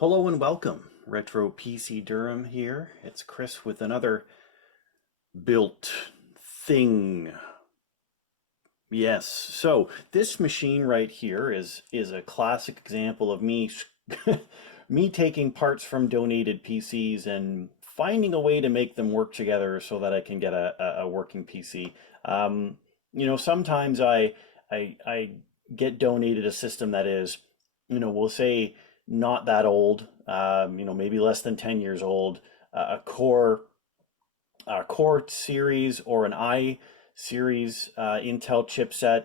Hello and welcome. Retro PC Durham here. It's Chris with another built thing. Yes. So this machine right here is a classic example of me me taking parts from donated PCs and finding a way to make them work together so that I can get a working PC. Sometimes I get donated a system that is, we'll say not that old, maybe less than 10 years old, a core series or an i series Intel chipset,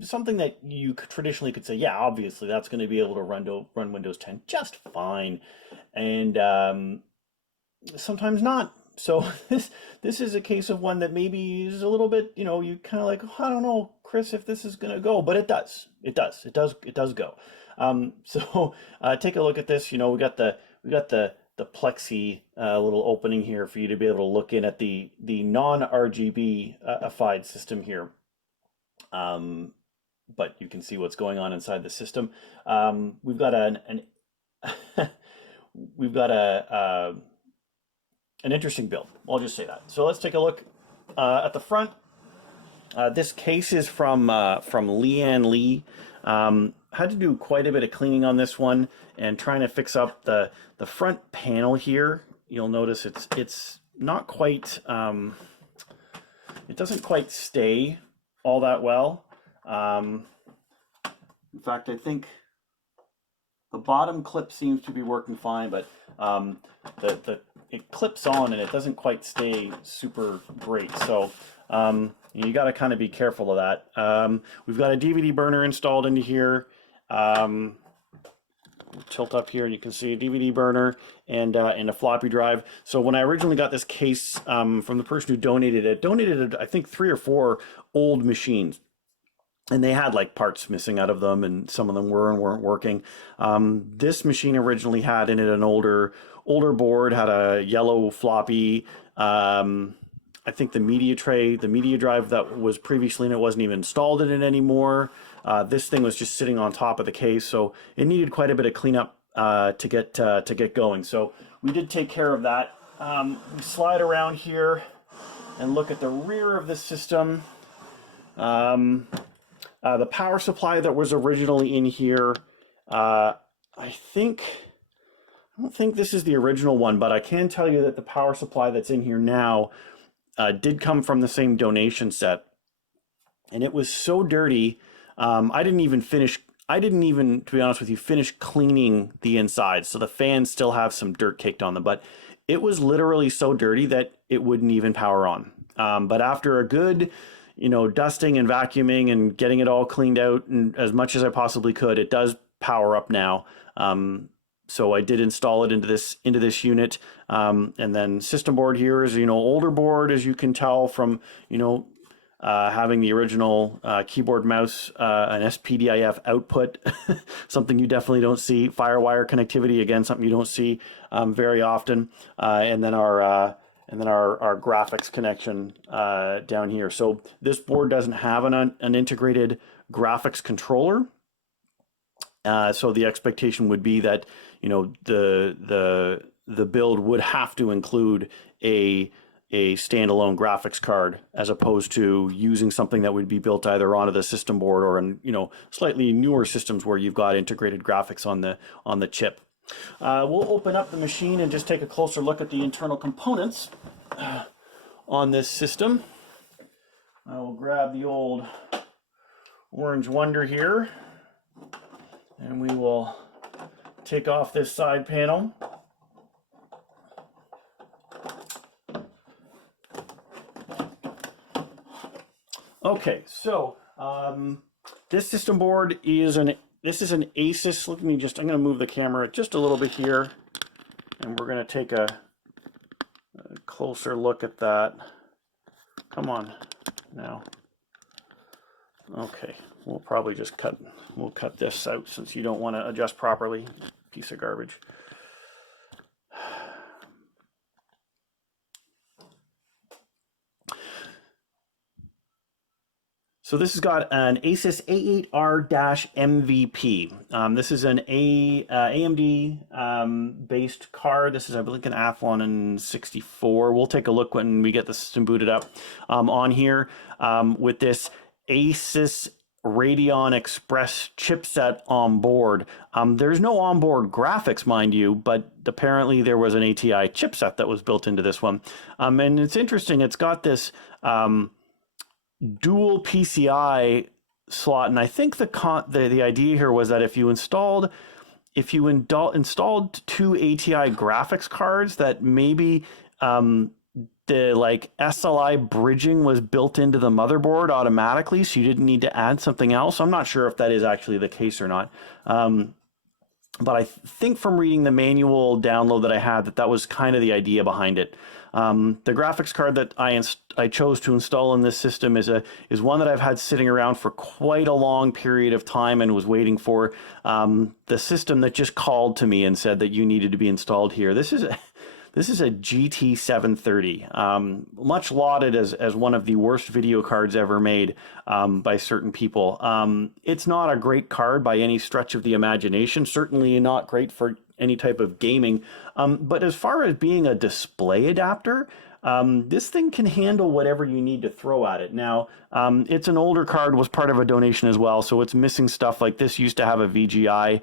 something that you traditionally could say, yeah, obviously that's going to be able to run Windows 10 just fine, and sometimes not. So this is a case of one that maybe is a little bit, you kind of like, oh, I don't know, Chris, if this is going to go, but it does. It does go. So take a look at this. We got the plexi little opening here for you to be able to look in at the non-RGB-ified system here. But you can see what's going on inside the system. We've got we've got an interesting build. I'll just say that. So let's take a look at the front. This case is from Leanne Lee. Had to do quite a bit of cleaning on this one and trying to fix up the front panel here. You'll notice it's not quite, it doesn't quite stay all that well. In fact, I think the bottom clip seems to be working fine, but it clips on and it doesn't quite stay super great. So you got to kind of be careful of that. We've got a DVD burner installed into here. Tilt up here and you can see a DVD burner and a floppy drive. So when I originally got this case from the person who donated it, I think 3 or 4 old machines. And they had like parts missing out of them, and some of them were and weren't working. This machine originally had in it an older board, had a yellow floppy. I think the media tray, the media drive that was previously in it wasn't even installed in it anymore. This thing was just sitting on top of the case, so it needed quite a bit of cleanup to get going. So we did take care of that. We slide around here and look at the rear of the system. The power supply that was originally in here, I don't think this is the original one, but I can tell you that the power supply that's in here now did come from the same donation set, and it was so dirty. I didn't even, to be honest with you, finish cleaning the inside. So the fans still have some dirt caked on them, but it was literally so dirty that it wouldn't even power on. But after a good, dusting and vacuuming and getting it all cleaned out and as much as I possibly could, it does power up now. So I did install it into this unit, and then system board here is older board, as you can tell from having the original keyboard mouse, an SPDIF output, something you definitely don't see. Firewire connectivity, again, something you don't see very often, and then our graphics connection down here. So this board doesn't have an integrated graphics controller. So the expectation would be that the build would have to include a standalone graphics card, as opposed to using something that would be built either onto the system board or in slightly newer systems where you've got integrated graphics on the chip. We'll open up the machine and just take a closer look at the internal components on this system. I will grab the old Orange Wonder here, and we will take off this side panel. Okay, so this system board is an Asus. I'm going to move the camera just a little bit here, and we're going to take a closer look at that. Come on now. Okay, we'll probably just cut this out since you don't want to adjust properly. Piece of garbage. So this has got an Asus A8R-MVP. This is an AMD based card. This is, I believe, an Athlon 64. We'll take a look when we get the system booted up on here with this Asus Radeon Express chipset on board. There's no onboard graphics, mind you, but apparently there was an ATI chipset that was built into this one. And it's interesting. It's got this dual PCI slot, and I think the idea here was that if you installed two ATI graphics cards, that maybe the like SLI bridging was built into the motherboard automatically, so you didn't need to add something else. I'm not sure if that is actually the case or not. But I think from reading the manual download that I had, that was kind of the idea behind it. The graphics card that I chose to install in this system is one that I've had sitting around for quite a long period of time and was waiting for the system that just called to me and said that you needed to be installed here. This is a GT730, much lauded as one of the worst video cards ever made by certain people. It's not a great card by any stretch of the imagination, certainly not great for any type of gaming. But as far as being a display adapter, this thing can handle whatever you need to throw at it. Now, it's an older card, was part of a donation as well, so it's missing stuff like this. Used to have a VGA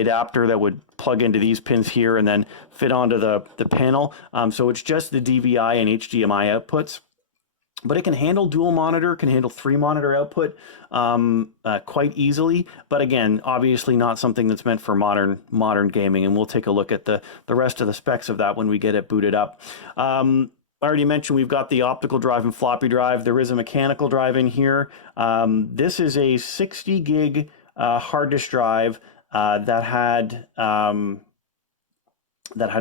adapter that would plug into these pins here and then fit onto the panel. So it's just the DVI and HDMI outputs. But it can handle dual monitor, can handle 3-monitor output quite easily. But again, obviously not something that's meant for modern gaming. And we'll take a look at the rest of the specs of that when we get it booted up. I already mentioned we've got the optical drive and floppy drive. There is a mechanical drive in here. This is a 60 gig hard disk drive that had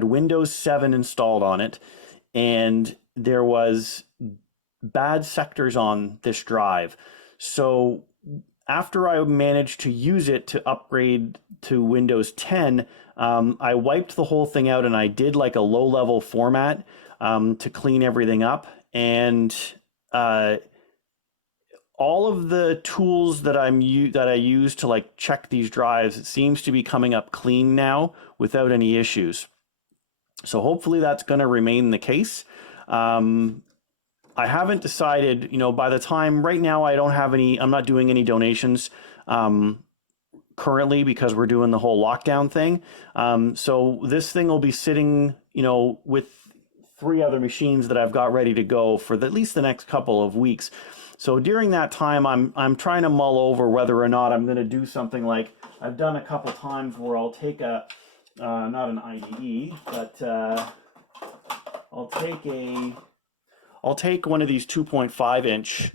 Windows 7 installed on it, and there was bad sectors on this drive. So after I managed to use it to upgrade to Windows 10, I wiped the whole thing out and I did like a low-level format to clean everything up. And all of the tools that I use to like check these drives, it seems to be coming up clean now without any issues. So hopefully that's going to remain the case. I haven't decided, by the time right now, I'm not doing any donations currently because we're doing the whole lockdown thing. So this thing will be sitting, with 3 other machines that I've got ready to go for at least the next couple of weeks. So during that time, I'm trying to mull over whether or not I'm going to do something like I've done a couple times where I'll take not an IDE, but I'll take one of these 2.5-inch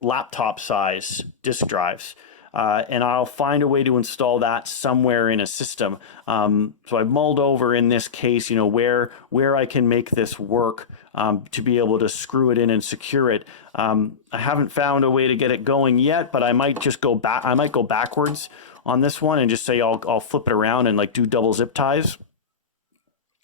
laptop size disk drives, and I'll find a way to install that somewhere in a system. So I've mulled over in this case, where I can make this work to be able to screw it in and secure it. I haven't found a way to get it going yet, but I might just go back. I might go backwards on this one and just say I'll flip it around and like do double zip ties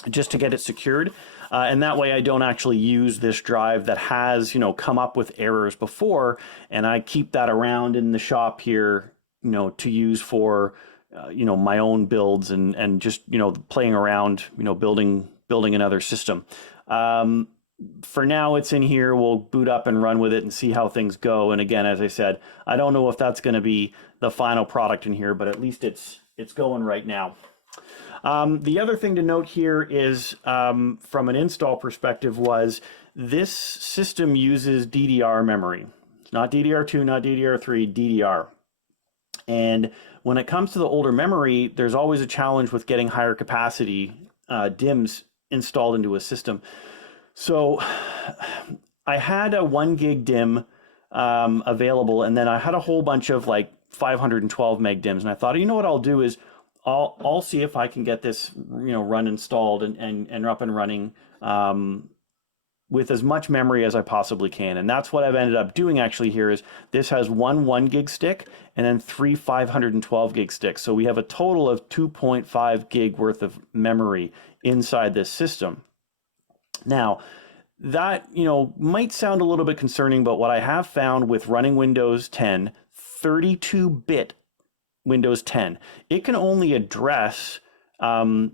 just to get it secured. And that way I don't actually use this drive that has, come up with errors before, and I keep that around in the shop here, to use for, my own builds and just, playing around, building another system. For now it's in here. We'll boot up and run with it and see how things go. And again, as I said, I don't know if that's going to be the final product in here, but at least it's going right now. The other thing to note here is, from an install perspective, was this system uses DDR memory. It's not DDR2, not DDR3, DDR. And when it comes to the older memory, there's always a challenge with getting higher capacity DIMMs installed into a system. So I had a 1 gig DIMM available, and then I had a whole bunch of like 512 meg DIMMs. And I thought, what I'll do is I'll see if I can get this, run installed and up and running with as much memory as I possibly can. And that's what I've ended up doing actually here is this has one 1 gig stick and then 3 512 gig sticks. So we have a total of 2.5 gig worth of memory inside this system. Now, that, you know, might sound a little bit concerning, but what I have found with running Windows 10, 32-bit Windows 10, it can only address um,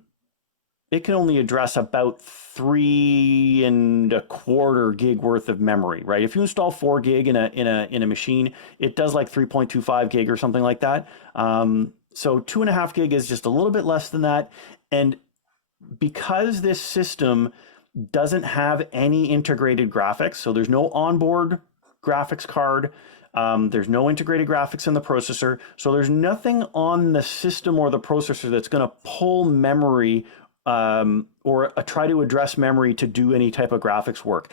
about 3.25 gig worth of memory, right? If you install 4 gig in a machine, it does like 3.25 gig or something like that. So 2.5 gig is just a little bit less than that. And because this system doesn't have any integrated graphics, so there's no onboard graphics card, there's no integrated graphics in the processor, so there's nothing on the system or the processor that's going to pull memory or try to address memory to do any type of graphics work.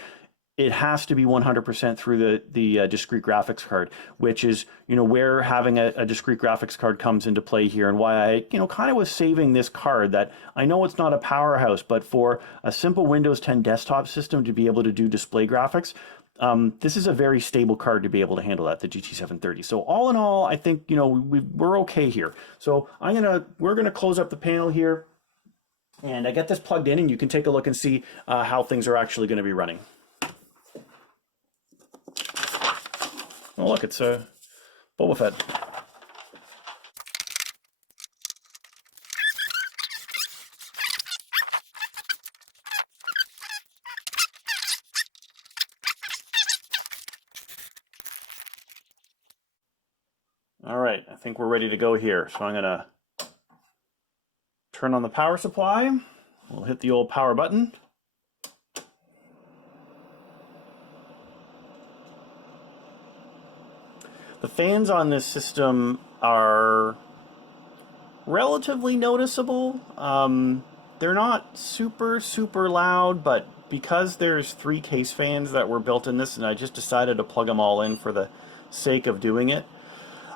It has to be 100% through the discrete graphics card, which is, you know, where having a discrete graphics card comes into play here, and why I, you know, kind of was saving this card. That I know it's not a powerhouse, but for a simple Windows 10 desktop system to be able to do display graphics, this is a very stable card to be able to handle that, the GT730. So all in all, I think, you know, we're okay here. So we're gonna close up the panel here, and I get this plugged in, and you can take a look and see how things are actually going to be running. Oh, look, it's a Boba Fett. All right, I think we're ready to go here. So I'm going to turn on the power supply. We'll hit the old power button. The fans on this system are relatively noticeable. They're not super loud, but because there's 3 case fans that were built in this, and I just decided to plug them all in for the sake of doing it,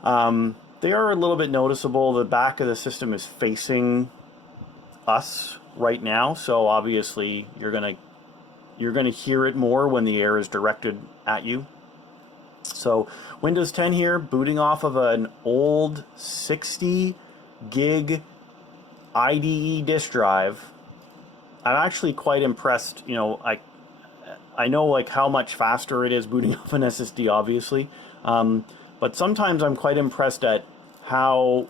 they are a little bit noticeable. The back of the system is facing us right now, so obviously you're gonna hear it more when the air is directed at you. So Windows 10 here, booting off of an old 60 gig IDE disk drive. I'm actually quite impressed. You know, I know like how much faster it is booting off an SSD, obviously, but sometimes I'm quite impressed at how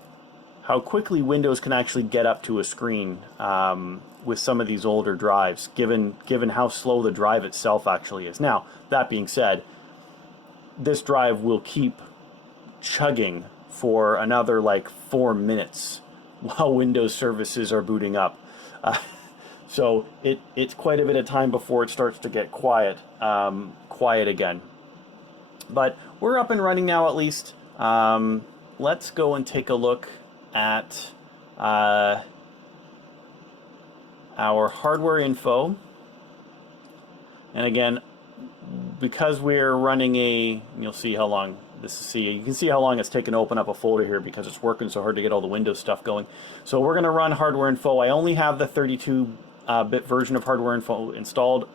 quickly Windows can actually get up to a screen with some of these older drives, given how slow the drive itself actually is. Now, that being said, this drive will keep chugging for another like 4 minutes while Windows services are booting up. So it's quite a bit of time before it starts to get quiet again. But we're up and running now, at least. Let's go and take a look at our hardware info. And again, because we're running you'll see how long you can see how long it's taken to open up a folder here because it's working so hard to get all the Windows stuff going. So we're going to run hardware info. I only have the 32-bit version of hardware info installed,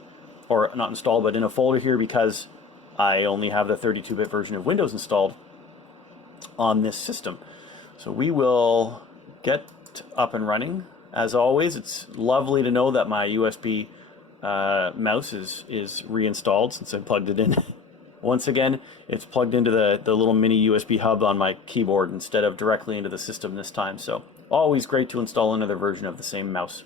or not installed, but in a folder here because I only have the 32-bit version of Windows installed on this system. So we will get up and running. As always, it's lovely to know that my USB mouse is reinstalled since I plugged it in. Once again, it's plugged into the little mini USB hub on my keyboard instead of directly into the system this time. So always great to install another version of the same mouse.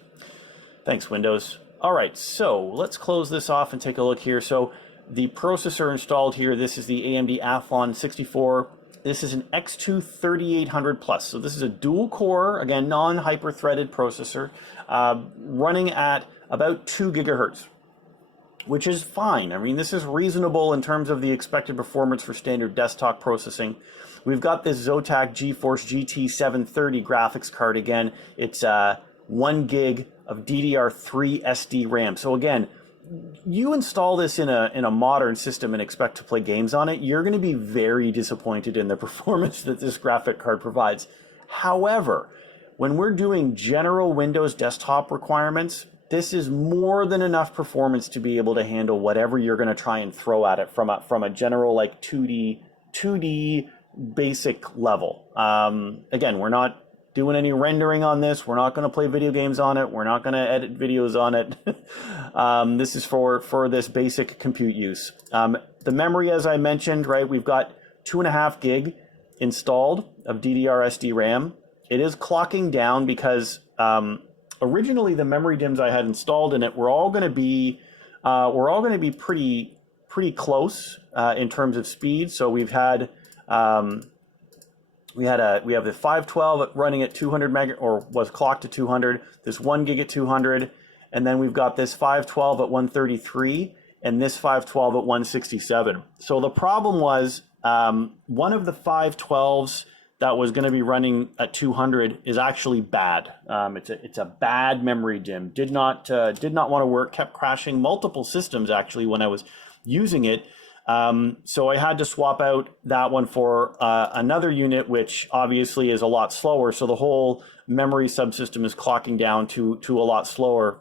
Thanks, Windows. All right, so let's close this off and take a look here. So the processor installed here, this is the AMD Athlon 64. This is an X2 3800 Plus. So this is a dual core, again, non-hyper threaded processor, running at about 2 gigahertz, which is fine. I mean, this is reasonable in terms of the expected performance for standard desktop processing. We've got this Zotac GeForce GT730 graphics card again. It's 1 gig of DDR3 SD RAM. So again, you install this in a modern system and expect to play games on it, you're going to be very disappointed in the performance that this graphic card provides. However, when we're doing general Windows desktop requirements, this is more than enough performance to be able to handle whatever you're going to try and throw at it from a general like 2D basic level. Again, we're not doing any rendering on this. We're not going to play video games on it. We're not going to edit videos on it. This is for this basic compute use. The memory, as I mentioned, right, we've got 2.5 gig installed of DDR RAM. It is clocking down because originally the memory DIMMs I had installed in it were all going to be pretty close in terms of speed. So we've had we have the 512 running at 200 meg, or was clocked to 200. This 1 gig at 200, and then we've got this 512 at 133, and this 512 at 167. So the problem was one of the 512s that was going to be running at 200 is actually bad. It's a bad memory DIMM. Did not want to work. Kept crashing multiple systems actually when I was using it. So I had to swap out that one for another unit, which obviously is a lot slower. So the whole memory subsystem is clocking down to a lot slower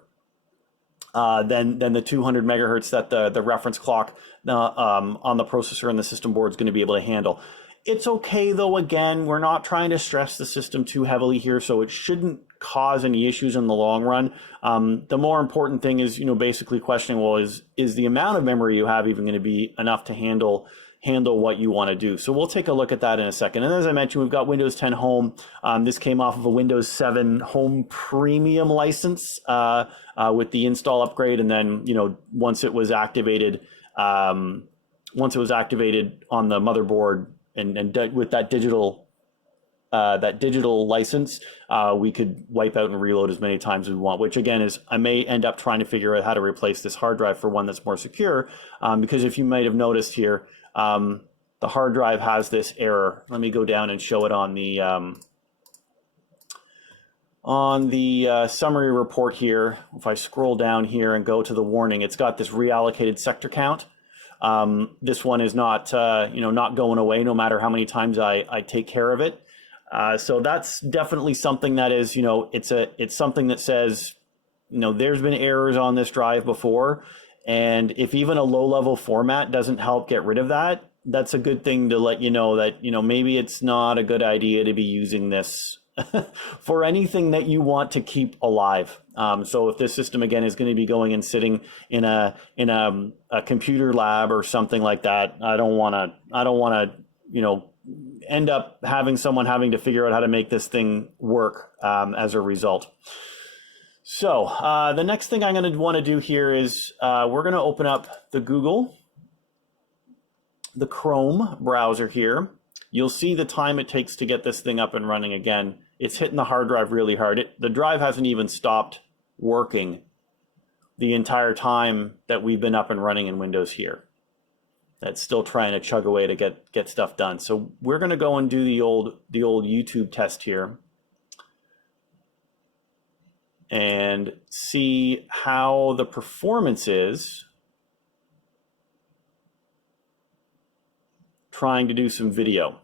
than the 200 megahertz that the reference clock on the processor and the system board is going to be able to handle. It's okay though, again, we're not trying to stress the system too heavily here, so it shouldn't cause any issues in the long run. The more important thing is, basically questioning, well, is the amount of memory you have even going to be enough to handle what you want to do? So we'll take a look at that in a second. And as I mentioned, we've got Windows 10 Home. This came off of a Windows 7 Home Premium license with the install upgrade, and then once it was activated on the motherboard and with that digital license, we could wipe out and reload as many times as we want, which again is, I may end up trying to figure out how to replace this hard drive for one that's more secure, because if you might have noticed here, the hard drive has this error. Let me go down and show it on the summary report here. If I scroll down here and go to the warning, it's got this reallocated sector count. This one is not not going away no matter how many times I take care of it. So that's definitely something that is, it's something that says, there's been errors on this drive before. And if even a low-level format doesn't help get rid of that, that's a good thing to let you know that, maybe it's not a good idea to be using this for anything that you want to keep alive. So if this system again is going to be going and sitting in a computer lab or something like that, I don't want to end up having someone having to figure out how to make this thing work as a result. So the next thing I'm going to want to do here is we're going to open up the Chrome browser here. You'll see the time it takes to get this thing up and running again. It's hitting the hard drive really hard. The drive hasn't even stopped working the entire time that we've been up and running in Windows here. That's still trying to chug away to get stuff done. So we're going to go and do the old YouTube test here and see how the performance is trying to do some video.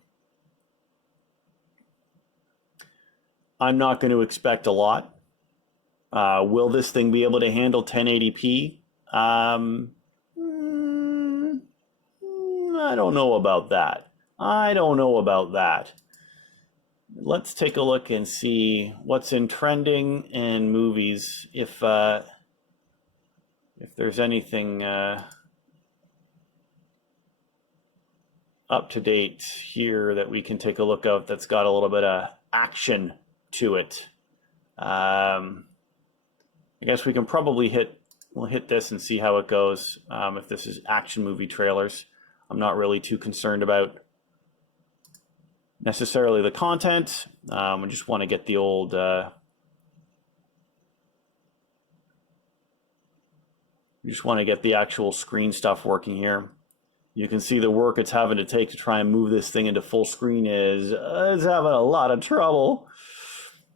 I'm not going to expect a lot. Will this thing be able to handle 1080p? I don't know about that. Let's take a look and see what's in trending and movies. If there's anything up to date here that we can take a look at that's got a little bit of action to it. I guess we can probably we'll hit this and see how it goes. If this is action movie trailers, I'm not really too concerned about necessarily the content. I just want to get the old the actual screen stuff working here. You can see the work it's having to take to try and move this thing into full screen is it's having a lot of trouble.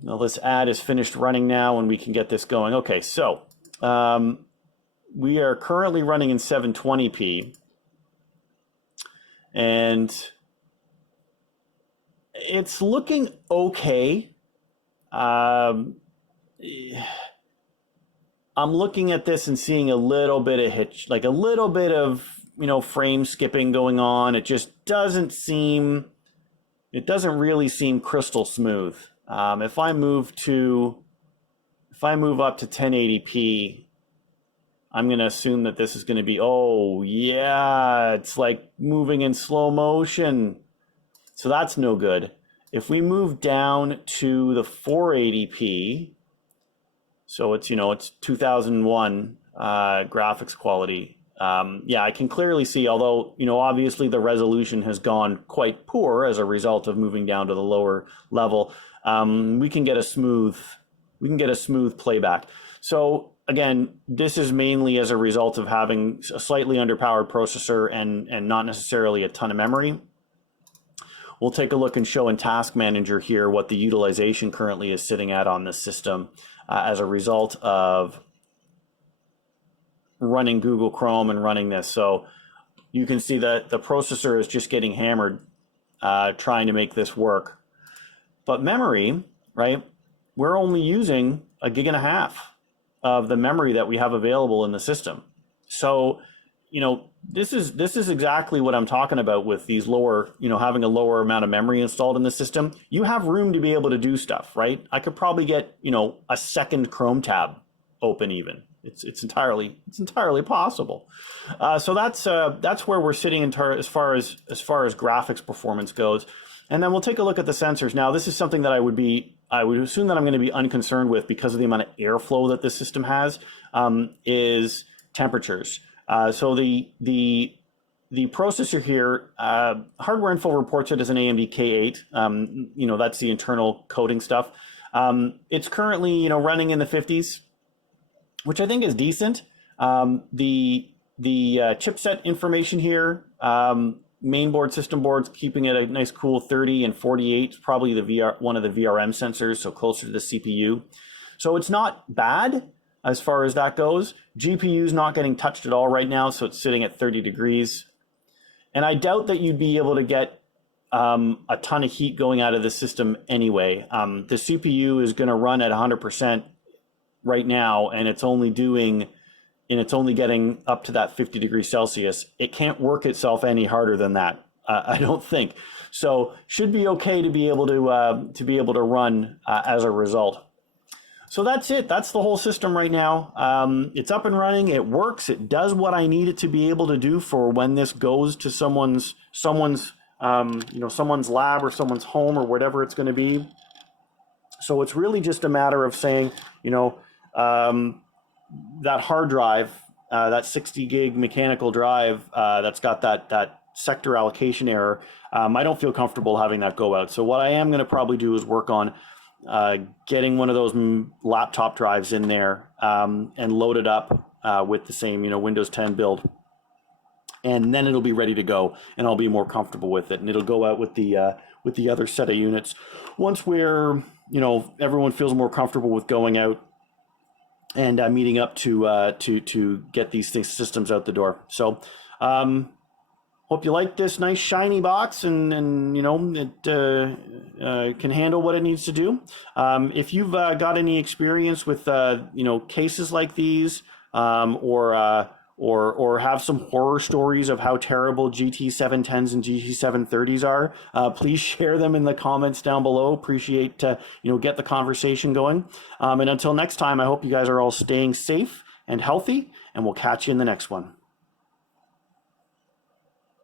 Now this ad is finished running now and we can get this going. Okay, so we are currently running in 720p and it's looking okay. I'm looking at this and seeing a little bit of hitch, like a little bit of frame skipping going on. It just doesn't really seem crystal smooth. If I move up to 1080p, I'm going to assume that this is going to be, oh yeah, it's like moving in slow motion. So that's no good. If we move down to the 480p, so it's, it's 2001 graphics quality. Yeah, I can clearly see, although, obviously the resolution has gone quite poor as a result of moving down to the lower level. We can get a smooth playback. So again, this is mainly as a result of having a slightly underpowered processor and not necessarily a ton of memory. We'll take a look and show in Task Manager here what the utilization currently is sitting at on this system as a result of running Google Chrome and running this. So you can see that the processor is just getting hammered trying to make this work. But memory, right? We're only using 1.5 gigs of the memory that we have available in the system. So, this is exactly what I'm talking about with these lower, having a lower amount of memory installed in the system. You have room to be able to do stuff, right? I could probably get, a second Chrome tab open even. It's entirely possible. So that's where we're sitting as far as graphics performance goes. And then we'll take a look at the sensors. Now, this is something that I would assume that I'm going to be unconcerned with because of the amount of airflow that this system has, is temperatures. So the processor here, Hardware Info reports it as an AMD K8. That's the internal coding stuff. It's currently, running in the 50s, which I think is decent. The chipset information here, main board, system boards, keeping it a nice cool 30 and 48, probably one of the VRM sensors, so closer to the CPU. So it's not bad as far as that goes. GPU is not getting touched at all right now, so it's sitting at 30 degrees. And I doubt that you'd be able to get a ton of heat going out of the system anyway. The CPU is going to run at 100% right now, and it's only getting up to that 50 degrees Celsius. It can't work itself any harder than that, I don't think. So should be okay to be able to run as a result. So that's it. That's the whole system right now. It's up and running. It works. It does what I need it to be able to do for when this goes to someone's lab or someone's home or whatever it's going to be. So it's really just a matter of saying, that hard drive, that 60 gig mechanical drive that's got that sector allocation error, I don't feel comfortable having that go out. So what I am going to probably do is work on getting one of those laptop drives in there and load it up with the same Windows 10 build. And then it'll be ready to go, and I'll be more comfortable with it. And it'll go out with the other set of units once we're everyone feels more comfortable with going out and meeting up to get these systems out the door. So hope you like this nice shiny box, and it can handle what it needs to do. If you've got any experience with cases like these, or have some horror stories of how terrible GT710s and GT730s are, please share them in the comments down below. Appreciate get the conversation going. And until next time, I hope you guys are all staying safe and healthy, and we'll catch you in the next one.